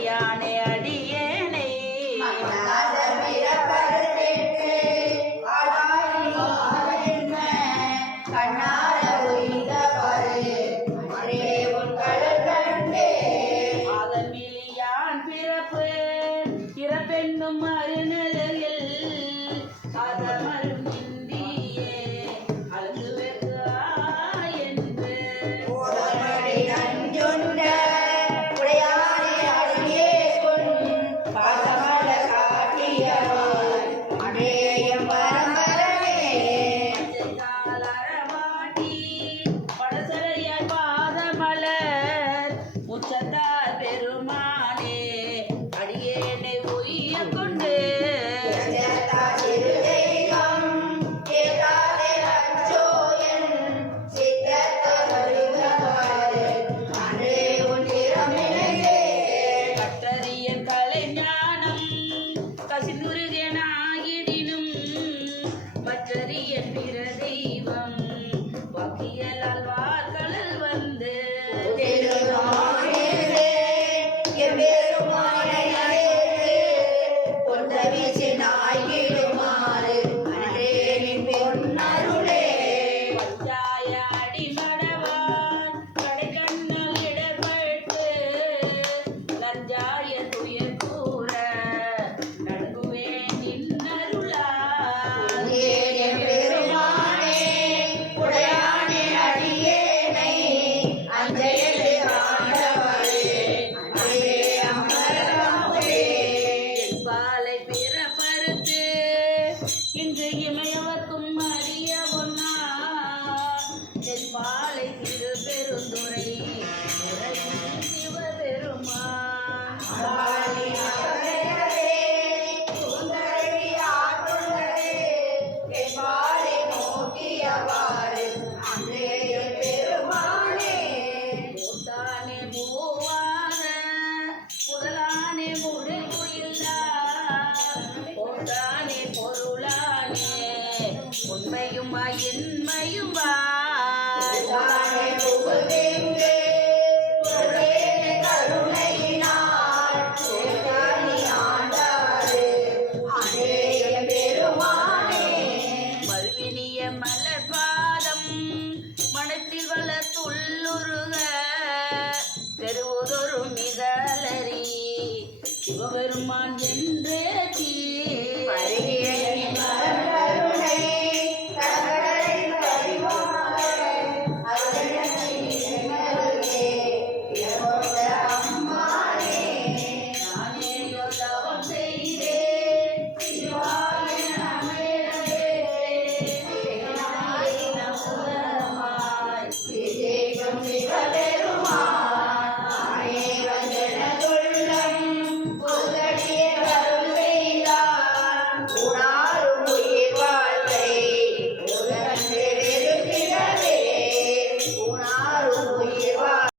யானை அடியேனை அதன்மிழியான் பிறப்பு இறப்பெண்ணும் மறுநிலையில் அதமரும் இந்தியே அழுது வெறுவா என்று முச்சத்தார் பெருமானே அடியேனை உய்ய கொண்டு கற்றறிய கலைஞானம் கசிந்துருகனாகிடினும் மற்றறிய பிற தெய்வம் வக்கியலால் வார்கடல் வந்து அடிமடவான் கடைக்கண்ணல் இடர்பட்டு லஞ்சாய துயர் கூற நடுங்குவேன் நின்னருளா பாலை பிறப்பறுத்து இங்கு இமையவக்கும் அறிய ஒன்னா என் பாலை திரு பெருந்துரை சிவபெருமான் மூத்தானே மூவாத முதலானே முடிவுயில்லா போட்டானே பொருளானே உண்மையுமா என்மையுமா மறுவினிய மலர் பாதம் மனத்தில் வளர்த்துள்ளுருக தெருவுதொரு மிகலரி சிவபெருமான் என்